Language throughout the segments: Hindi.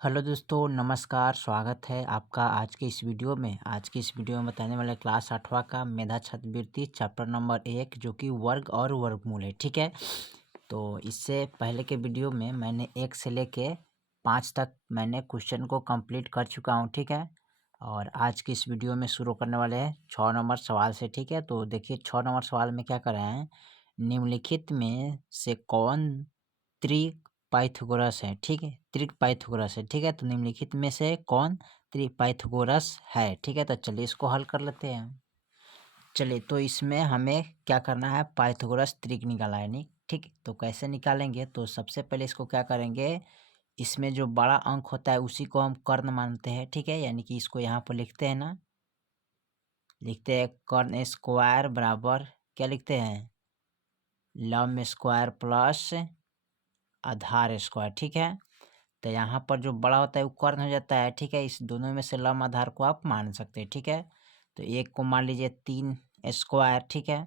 हेलो दोस्तों, नमस्कार। स्वागत है आपका आज के इस वीडियो में। आज की इस वीडियो में बताने वाले क्लास 8वां का मेधा छात्रवृत्ति चैप्टर नंबर 1 जो कि वर्ग और वर्गमूल है। ठीक है, तो इससे पहले के वीडियो में मैंने 1 से लेके 5 तक मैंने क्वेश्चन को कंप्लीट कर चुका हूँ। ठीक है, और आज की इस वीडियो में शुरू करने वाले हैं 6 नंबर सवाल से। ठीक है, तो देखिए 6 नंबर सवाल में क्या कर रहे हैं, निम्नलिखित में से कौन त्रिक पाइथागोरस है। ठीक है, त्रिक पाइथागोरस है। ठीक है, तो निम्नलिखित में से कौन त्रिक पाइथागोरस है। ठीक है, तो चलिए इसको हल कर लेते हैं। चलिए, तो इसमें हमें क्या करना है, पाइथागोरस त्रिक निकालना है। नहीं ठीक, तो कैसे निकालेंगे, तो सबसे पहले इसको क्या करेंगे, इसमें जो बड़ा अंक होता है उसी को हम कर्ण मानते हैं। ठीक है, यानी कि इसको यहाँ पर लिखते हैं ना, लिखते हैं कर्ण स्क्वायर बराबर क्या लिखते हैं, लंब स्क्वायर प्लस आधार स्क्वायर। ठीक है, तो यहाँ पर जो बड़ा होता है वो कर्ण हो जाता है। ठीक है, इस दोनों में से लंब आधार को आप मान सकते हैं। ठीक है, तो एक को मान लीजिए 3 स्क्वायर। ठीक है,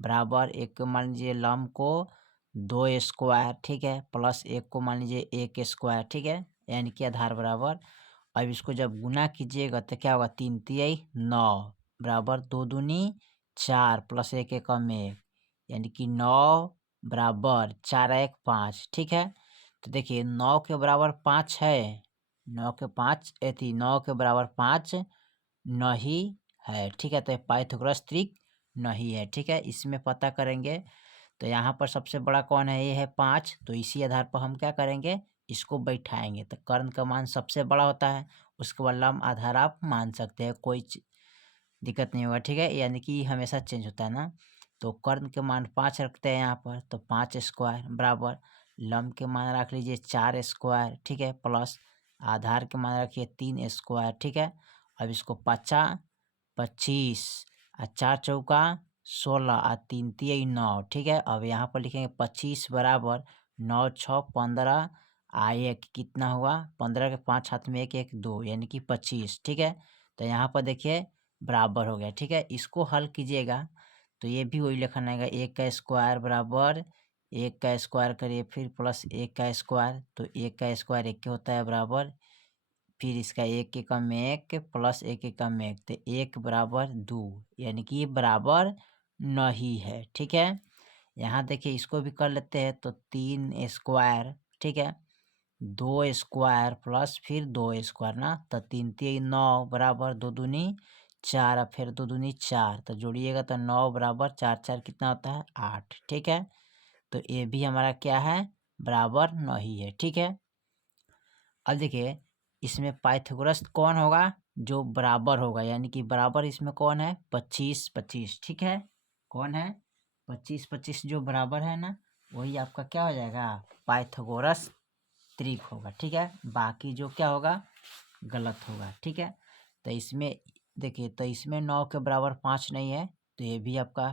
बराबर एक को मान लीजिए लंब को 2 स्क्वायर। ठीक है, प्लस एक को मान लीजिए 1 स्क्वायर। ठीक है, यानी कि आधार बराबर, अब इसको जब गुना कीजिएगा तो क्या होगा, 3 तिहाई 9 बराबर 2 दूनी 4 प्लस एक एकम 1, यानी कि 9 बराबर 4 1 5। ठीक है, तो देखिए 9 के बराबर 5 है, 9 के 5 एथी 9 के बराबर 5 नहीं है। ठीक है, तो पाइथागोरस त्रिक नहीं है। ठीक है, इसमें पता करेंगे तो यहाँ पर सबसे बड़ा कौन है, ये है 5, तो इसी आधार पर हम क्या करेंगे, इसको बैठाएंगे। तो कर्ण का मान सबसे बड़ा होता है, उसके बाद लंब आधार आप मान सकते हैं, कोई दिक्कत नहीं होगा। ठीक है, यानी कि हमेशा चेंज होता है ना, तो कर्ण के मान 5 रखते हैं यहाँ पर, तो 5 स्क्वायर बराबर लंब के मान रख लीजिए 4 स्क्वायर। ठीक है, प्लस आधार के मान रखिए 3 स्क्वायर। ठीक है, अब इसको 25 और 4 चौका 16 और 3 तिहाई 9। ठीक है, अब यहाँ पर लिखेंगे 25 बराबर 9 6 15 1 कितना हुआ, 15 के 5 हाथ में 1 1 2 यानी कि 25। ठीक है, तो यहाँ पर देखिए बराबर हो गया। ठीक है, इसको हल कीजिएगा तो ये भी वही लिखना आएगा, 1 का स्क्वायर बराबर 1 का स्क्वायर करिए फिर प्लस 1 का स्क्वायर, तो 1 का स्क्वायर 1 के होता है बराबर, फिर इसका 1 एकम 1 प्लस 1 एकम 1, तो 1 बराबर 2, यानी कि ये बराबर नहीं है। ठीक है, यहाँ देखिए इसको भी कर लेते हैं, तो 3 स्क्वायर। ठीक है, 2 स्क्वायर प्लस फिर 2 स्क्वायर ना, तो 3 3 9 बराबर 2 दूनी 4 और फिर 2 दूनी 4, तो जोड़िएगा तो 9 बराबर 4 4 कितना होता है 8। ठीक है, तो ये भी हमारा क्या है, बराबर नहीं है। ठीक है, अब देखिए इसमें पाइथागोरस कौन होगा, जो बराबर होगा, यानी कि बराबर इसमें कौन है, 25 25। ठीक है, कौन है 25 25 जो बराबर है ना, वही आपका क्या हो जाएगा, पाइथागोरस त्रिक होगा। ठीक है, बाकी जो क्या होगा गलत होगा। ठीक है, तो इसमें देखिए, तो इसमें 9 के बराबर 5 नहीं है, तो ये भी आपका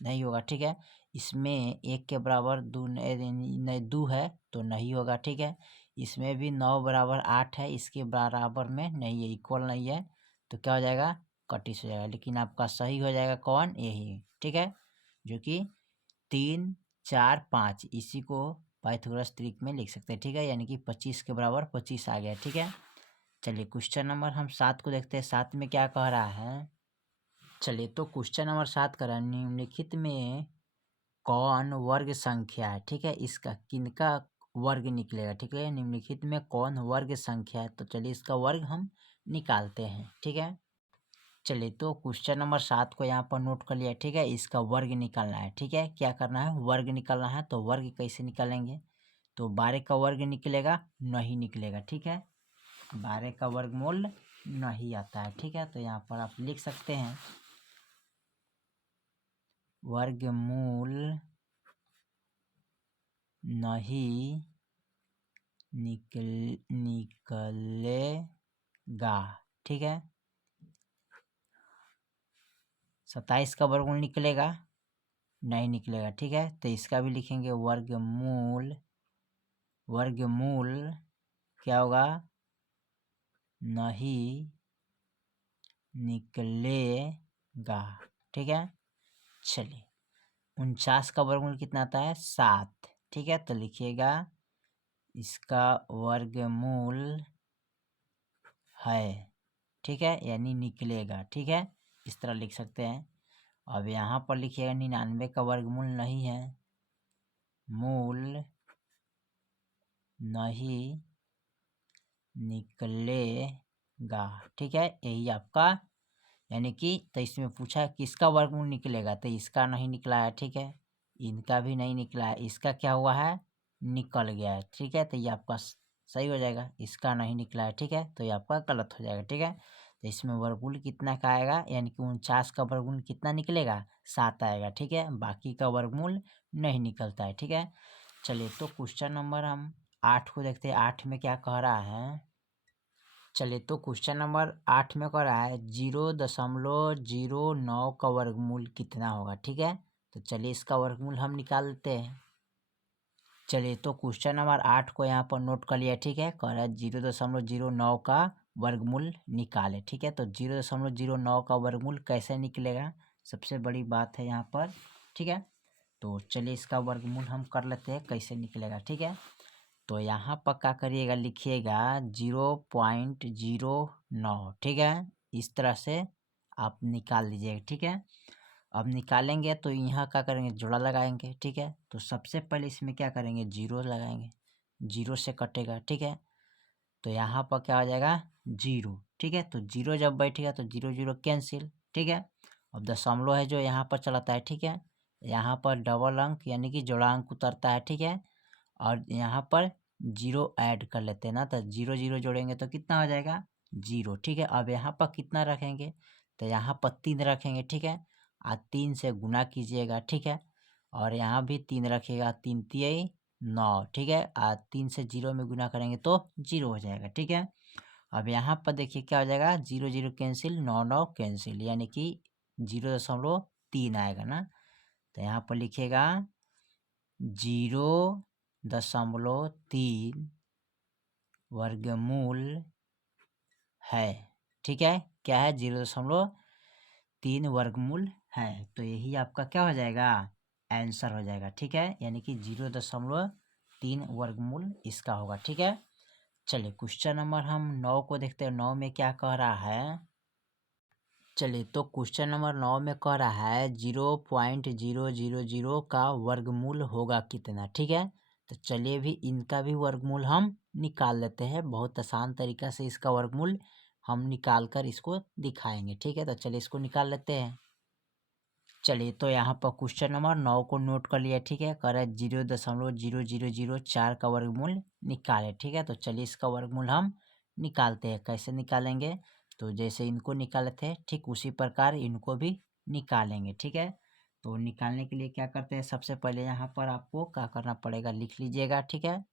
नहीं होगा। ठीक है, इसमें 1 के बराबर 2 नहीं 2 है, तो नहीं होगा। ठीक है, इसमें भी 9 बराबर 8 है, इसके बराबर में नहीं है, इक्वल नहीं है, तो क्या हो जाएगा, कटिस हो जाएगा। लेकिन आपका सही हो जाएगा कौन, यही। ठीक है, जो कि 3 4 5, इसी को पाइथागोरस त्रिक में लिख सकते हैं। ठीक है, यानी कि 25 के बराबर 25 आ गया। ठीक है, चलिए क्वेश्चन नंबर हम 7 को देखते हैं, 7 में क्या कह रहा है। चलिए, तो क्वेश्चन नंबर 7 कह रहा है, निम्नलिखित में कौन वर्ग संख्या है। ठीक है, इसका किनका वर्ग निकलेगा। ठीक है, निम्नलिखित में कौन वर्ग संख्या है, तो चलिए इसका वर्ग हम निकालते हैं। ठीक है, चलिए तो क्वेश्चन नंबर 7 को यहाँ पर नोट कर लिया। ठीक है, इसका वर्ग निकालना है। ठीक है, क्या करना है, वर्ग निकालना है, तो वर्ग कैसे निकालेंगे, तो 12 का वर्ग निकलेगा, नहीं निकलेगा। ठीक है, 12 का वर्गमूल नहीं आता है। ठीक है, तो यहाँ पर आप लिख सकते हैं वर्गमूल नहीं निकलेगा। ठीक है, 27 का वर्गमूल निकलेगा, नहीं निकलेगा। ठीक है, तो इसका भी लिखेंगे वर्गमूल, वर्गमूल क्या होगा, नहीं निकलेगा। ठीक है, चलिए 49 का वर्गमूल कितना आता है, 7। ठीक है, तो लिखिएगा इसका वर्गमूल है, ठीक है, यानी निकलेगा, ठीक है, इस तरह लिख सकते हैं। अब यहाँ पर लिखिएगा 99 का वर्गमूल नहीं है, मूल नहीं निकलेगा, ठीक है, यही आपका यानी कि तो इसमें पूछा है किसका वर्गमूल निकलेगा, तो इसका नहीं निकला है, ठीक है, इनका भी नहीं निकला है, इसका क्या हुआ है, निकल गया है, ठीक है, तो ये आपका सही हो जाएगा, इसका नहीं निकला है, ठीक है, तो ये आपका गलत हो जाएगा, ठीक है। तो इसमें वर्गमूल कितना का आएगा, यानी कि 49 का वर्गमूल कितना निकलेगा, 7 आएगा, ठीक है, बाकी का वर्गमूल नहीं निकलता है, ठीक है। चलिए तो क्वेश्चन नंबर हम 8 को देखते हैं, 8 में क्या कह रहा है। चलिए तो क्वेश्चन नंबर 8 में कह रहा है 0.09 का वर्गमूल कितना होगा, ठीक है, तो चलिए इसका वर्गमूल हम निकाल लेते हैं। चलिए तो क्वेश्चन नंबर 8 को यहाँ पर नोट कर लिया, ठीक है, कह रहा है 0.09 का वर्गमूल निकाले, ठीक है, तो 0.09 का वर्गमूल कैसे निकलेगा, सबसे बड़ी बात है यहाँ पर, ठीक है। तो चलिए इसका वर्गमूल हम कर लेते हैं कैसे निकलेगा, ठीक है। तो यहाँ पर क्या करिएगा, लिखिएगा 0.09, ठीक है, इस तरह से आप निकाल लीजिएगा, ठीक है। अब निकालेंगे तो यहाँ क्या करेंगे, जोड़ा लगाएंगे, ठीक है, तो सबसे पहले इसमें क्या करेंगे, जीरो लगाएंगे, जीरो से कटेगा, ठीक है, तो यहाँ पर क्या हो जाएगा, जीरो, ठीक है, तो जीरो जब बैठेगा तो जीरो जीरो कैंसिल, ठीक है। अब दशमलव है जो यहाँ पर चलाता है, ठीक है, यहाँ पर डबल अंक यानी कि जोड़ा अंक उतरता है, ठीक है, और यहाँ पर जीरो ऐड कर लेते हैं ना, तो जीरो जीरो जोड़ेंगे तो कितना हो जाएगा, जीरो, ठीक है। अब यहाँ पर कितना रखेंगे, तो यहाँ पर 3 रखेंगे, ठीक है, 3 से गुना कीजिएगा, ठीक है, और यहाँ भी 3 रखिएगा, 3 तिया 9, ठीक है, 3 से जीरो में गुना करेंगे तो जीरो हो जाएगा, ठीक है। अब यहाँ पर देखिए क्या हो जाएगा, जीरो जीरो कैंसिल, 9 9 कैंसिल, यानी कि 0.3 आएगा ना, तो यहाँ पर लिखिएगा 0.3 वर्गमूल है, ठीक है, क्या है, 0.3 वर्गमूल है, तो यही आपका क्या हो जाएगा, आंसर हो जाएगा, ठीक है, यानी कि 0.3 वर्गमूल इसका होगा, ठीक है। चलिए क्वेश्चन नंबर हम 9 को देखते हैं, 9 में क्या कह रहा है। चलिए तो क्वेश्चन नंबर 9 में कह रहा है 0.000 का वर्गमूल होगा कितना, ठीक है, तो चलिए भी इनका भी वर्गमूल हम निकाल लेते हैं, बहुत आसान तरीका से इसका वर्गमूल हम निकाल कर इसको दिखाएंगे, ठीक है, तो चलिए इसको निकाल लेते हैं। चलिए तो यहाँ पर क्वेश्चन नंबर 9 को नोट कर लिया, ठीक है, कह रहा है 0.0004 का वर्गमूल निकाले, ठीक है, तो चलिए इसका वर्गमूल हम निकालते हैं, कैसे निकालेंगे, तो जैसे इनको निकाले थे ठीक उसी प्रकार इनको भी निकालेंगे, ठीक है। तो निकालने के लिए क्या करते हैं, सबसे पहले यहाँ पर आपको क्या करना पड़ेगा, लिख लीजिएगा, ठीक है,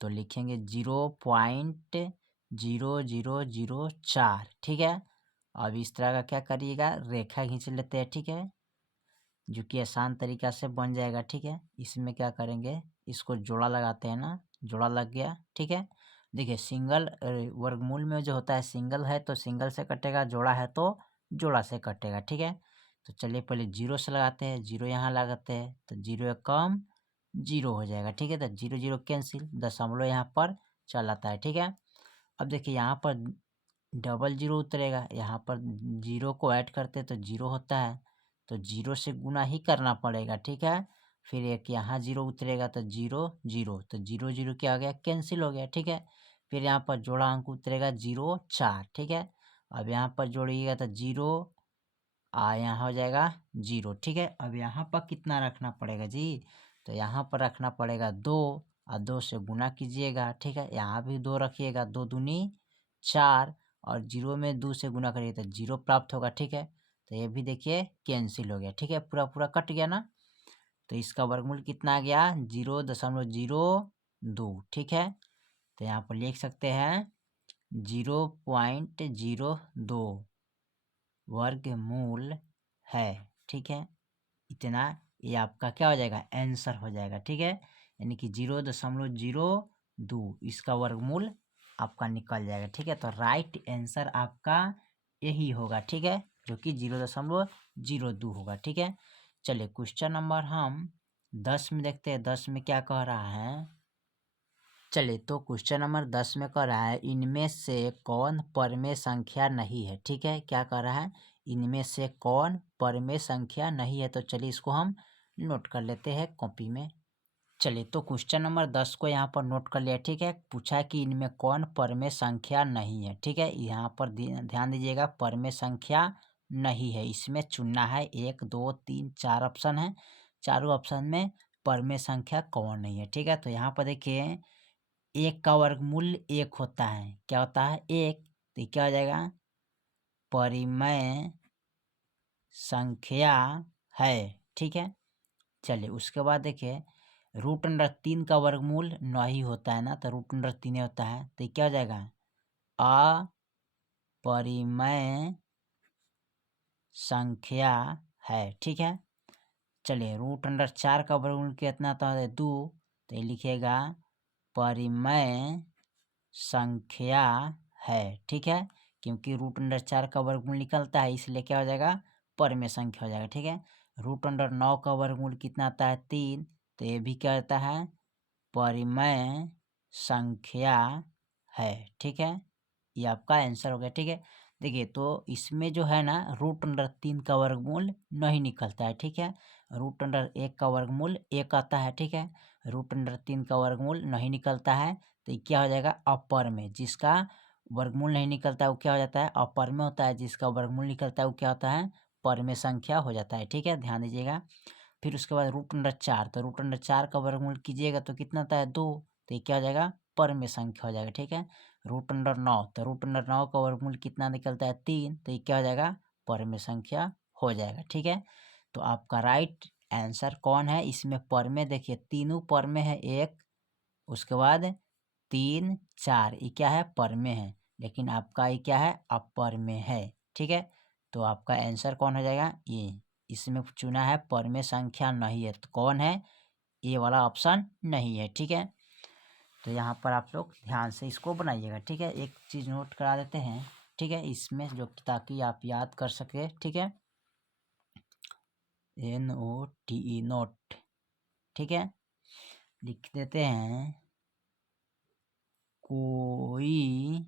तो लिखेंगे 0.0004, ठीक है। अब इस तरह का क्या करिएगा, रेखा खींच लेते हैं, ठीक है, जो कि आसान तरीका से बन जाएगा, ठीक है। इसमें क्या करेंगे, इसको जोड़ा लगाते हैं ना, जोड़ा लग गया, ठीक है। देखिए सिंगल वर्गमूल में जो होता है, सिंगल है तो सिंगल से कटेगा, जोड़ा है तो जोड़ा से कटेगा, ठीक है। तो चलिए पहले जीरो से लगाते हैं, जीरो यहाँ लगाते हैं, तो जीरो कम जीरो हो जाएगा, ठीक है, तो जीरो जीरो कैंसिल, दशमलव यहाँ पर चल आता है, ठीक है। अब देखिए यहाँ पर डबल जीरो उतरेगा, यहाँ पर जीरो को ऐड करते तो जीरो होता है, तो जीरो से गुना ही करना पड़ेगा, ठीक है। फिर एक यहाँ जीरो उतरेगा तो जीरो जीरो, तो जीरो जीरो क्या हो गया, कैंसिल हो गया, ठीक है। फिर यहाँ पर जोड़ा अंक उतरेगा 0 4, ठीक है। अब यहाँ पर जोड़िएगा तो जीरो यहाँ हो जाएगा जीरो, ठीक है। अब यहाँ पर कितना रखना पड़ेगा जी, तो यहाँ पर रखना पड़ेगा 2, और 2 से गुना कीजिएगा, ठीक है, यहाँ भी 2 रखिएगा, 2 दूनी 4, और जीरो में 2 से गुना करिए तो जीरो प्राप्त होगा, ठीक है। तो ये भी देखिए कैंसिल हो गया, ठीक है, पूरा पूरा कट गया ना, तो इसका वर्गमूल कितना आ गया, 0.02, ठीक है। तो यहाँ पर लिख सकते हैं 0.02 वर्गमूल है, ठीक है, इतना ये आपका क्या हो जाएगा, आंसर हो जाएगा, ठीक है, यानी कि 0.02 इसका वर्गमूल आपका निकल जाएगा, ठीक है। तो राइट आंसर आपका यही होगा, ठीक है, जो कि 0.02 होगा, ठीक है। चलिए क्वेश्चन नंबर हम 10 में देखते हैं, 10 में क्या कह रहा है। चलिए, तो क्वेश्चन नंबर 10 में कह रहा है इनमें से कौन परमेय संख्या नहीं है। ठीक है, क्या कह रहा है, इनमें से कौन परमेय संख्या नहीं है। तो चलिए इसको हम नोट कर लेते हैं कॉपी में। चलिए, तो क्वेश्चन नंबर 10 को यहाँ पर नोट कर लिया। ठीक है, पूछा है कि इनमें कौन परमेय संख्या नहीं है। ठीक है, यहाँ पर ध्यान दीजिएगा, परमेय संख्या नहीं है, इसमें चुनना है 1 2 3 4 ऑप्शन है, चारों ऑप्शन में परमेय संख्या कौन नहीं है। ठीक है, तो यहाँ पर देखिए 1 का वर्गमूल 1 होता है, क्या होता है 1, तो क्या हो जाएगा, परिमेय संख्या है। ठीक है, चलिए उसके बाद देखिए √3 का वर्गमूल 9 ही होता है ना, तो √3 होता है, तो क्या हो जाएगा, अपरिमेय संख्या है। ठीक है, चलिए √4 का वर्गमूल कितना होता है 2, तो ये लिखिएगा परिमेय संख्या है। ठीक है, क्योंकि √4 का वर्गमूल निकलता है, इसलिए क्या हो जाएगा, परमेय संख्या हो जाएगा। ठीक है, √9 का वर्गमूल कितना आता है 3, तो ये भी क्या होता है, परिमेय संख्या है। ठीक है, ये आपका आंसर हो गया। ठीक है, देखिए तो इसमें जो है ना √3 का वर्गमूल नहीं निकलता है। ठीक है, √1 का वर्गमूल 1 आता है। ठीक है, √3 का वर्गमूल नहीं निकलता है, तो ये क्या हो जाएगा, अपर में, जिसका वर्गमूल नहीं निकलता है वो क्या हो जाता है, अपर में होता है, जिसका वर्गमूल निकलता है वो क्या होता है, परमेय संख्या हो जाता है। ठीक है, ध्यान दीजिएगा। फिर उसके बाद √4, तो √4 का वर्गमूल कीजिएगा तो कितना आता है 2, तो ये क्या हो जाएगा, परमेय संख्या हो जाएगा। ठीक है, √9, तो √9 का वर्गमूल कितना निकलता है 3, तो ये क्या हो जाएगा, परमेय संख्या हो जाएगा। ठीक है, तो आपका राइट आंसर कौन है, इसमें परमेय देखिए तीनों परमेय है, एक, उसके बाद 3 4, ये क्या है, परमेय है, लेकिन आपका ये क्या है, अपरमेय है। ठीक है, तो आपका आंसर कौन हो जाएगा, ये, इसमें चुना है परमेय संख्या नहीं है, तो कौन है, ये वाला ऑप्शन नहीं है। ठीक है, तो यहाँ पर आप लोग ध्यान से इसको बनाइएगा। ठीक है, एक चीज़ नोट करा देते हैं। ठीक है, इसमें जो ताकि आप याद कर सके। ठीक है, NOTE नोट। ठीक है, लिख देते हैं, कोई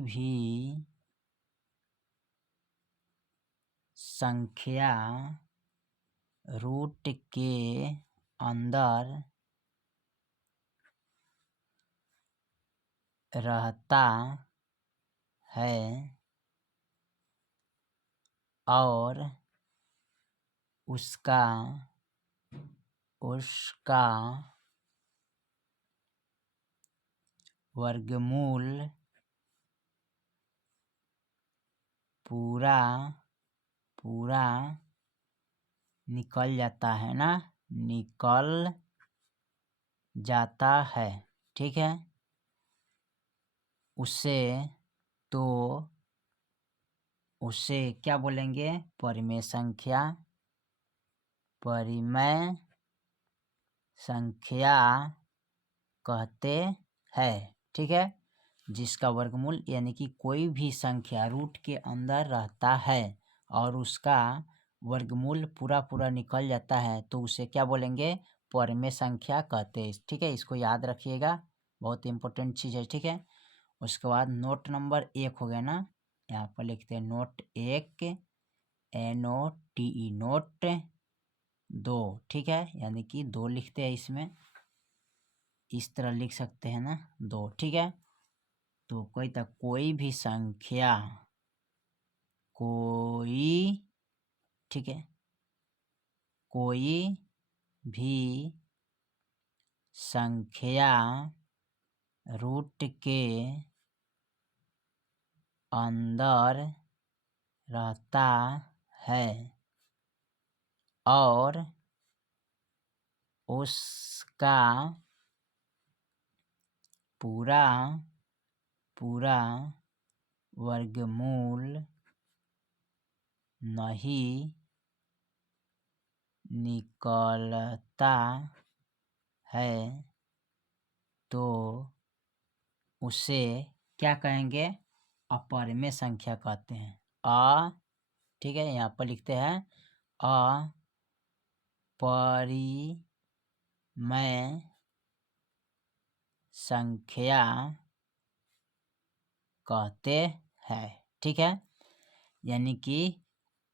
भी संख्या रूट के अंदर रहता है और उसका वर्गमूल पूरा निकल जाता है ना, निकल जाता है। ठीक है, तो उसे क्या बोलेंगे, परिमेय संख्या कहते हैं। ठीक है, जिसका वर्गमूल यानी कि कोई भी संख्या रूट के अंदर रहता है और उसका वर्गमूल पूरा निकल जाता है, तो उसे क्या बोलेंगे, परमेय संख्या कहते हैं। ठीक है, इसको याद रखिएगा, बहुत इंपॉर्टेंट चीज़ है। ठीक है, उसके बाद नोट नंबर 1 हो गया ना, यहाँ पर लिखते हैं नोट 1, NOTE नोट 2। ठीक है, यानी कि 2 लिखते हैं, इसमें इस तरह लिख सकते हैं ना 2। ठीक है, तो कोई भी संख्या, ठीक है, कोई भी संख्या रूट के अंदर रहता है और उसका पूरा वर्गमूल नहीं निकलता है, तो उसे क्या कहेंगे, अपरिमेय संख्या कहते हैं। ठीक है, यहाँ पर लिखते हैं अपरिमेय संख्या कहते हैं। ठीक है, यानी कि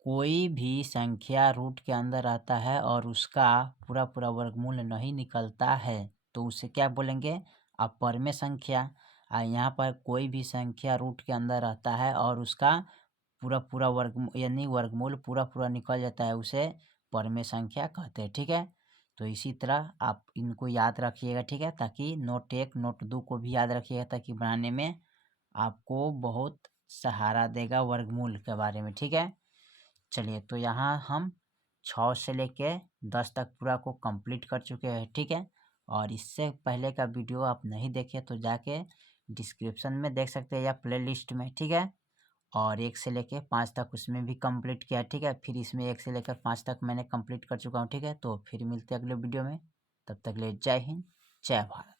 कोई भी संख्या रूट के अंदर आता है और उसका पूरा पूरा वर्गमूल नहीं निकलता है तो उसे क्या बोलेंगे? अपरमेय संख्या। यहाँ पर कोई भी संख्या रूट के अंदर आता है और उसका पूरा पूरा वर्ग यानी वर्गमूल पूरा पूरा निकल जाता है, उसे परमेय संख्या कहते हैं। ठीक है, तो इसी तरह आप इनको याद रखिएगा। ठीक है, ताकि नोट 1 नोट 2 को भी याद रखिएगा, ताकि बनाने में आपको बहुत सहारा देगा वर्गमूल के बारे में। ठीक है, चलिए तो यहाँ हम 6 से लेके 10 तक पूरा को कंप्लीट कर चुके हैं। ठीक है, और इससे पहले का वीडियो आप नहीं देखे तो जाके डिस्क्रिप्शन में देख सकते हैं या प्लेलिस्ट में। ठीक है, और 1 से लेके 5 तक उसमें भी कंप्लीट किया। ठीक है, फिर इसमें 1 से लेकर 5 तक मैंने कंप्लीट कर चुका हूँ। ठीक है, तो फिर मिलते हैं अगले वीडियो में, तब तक ले जय हिंद, जय भारत।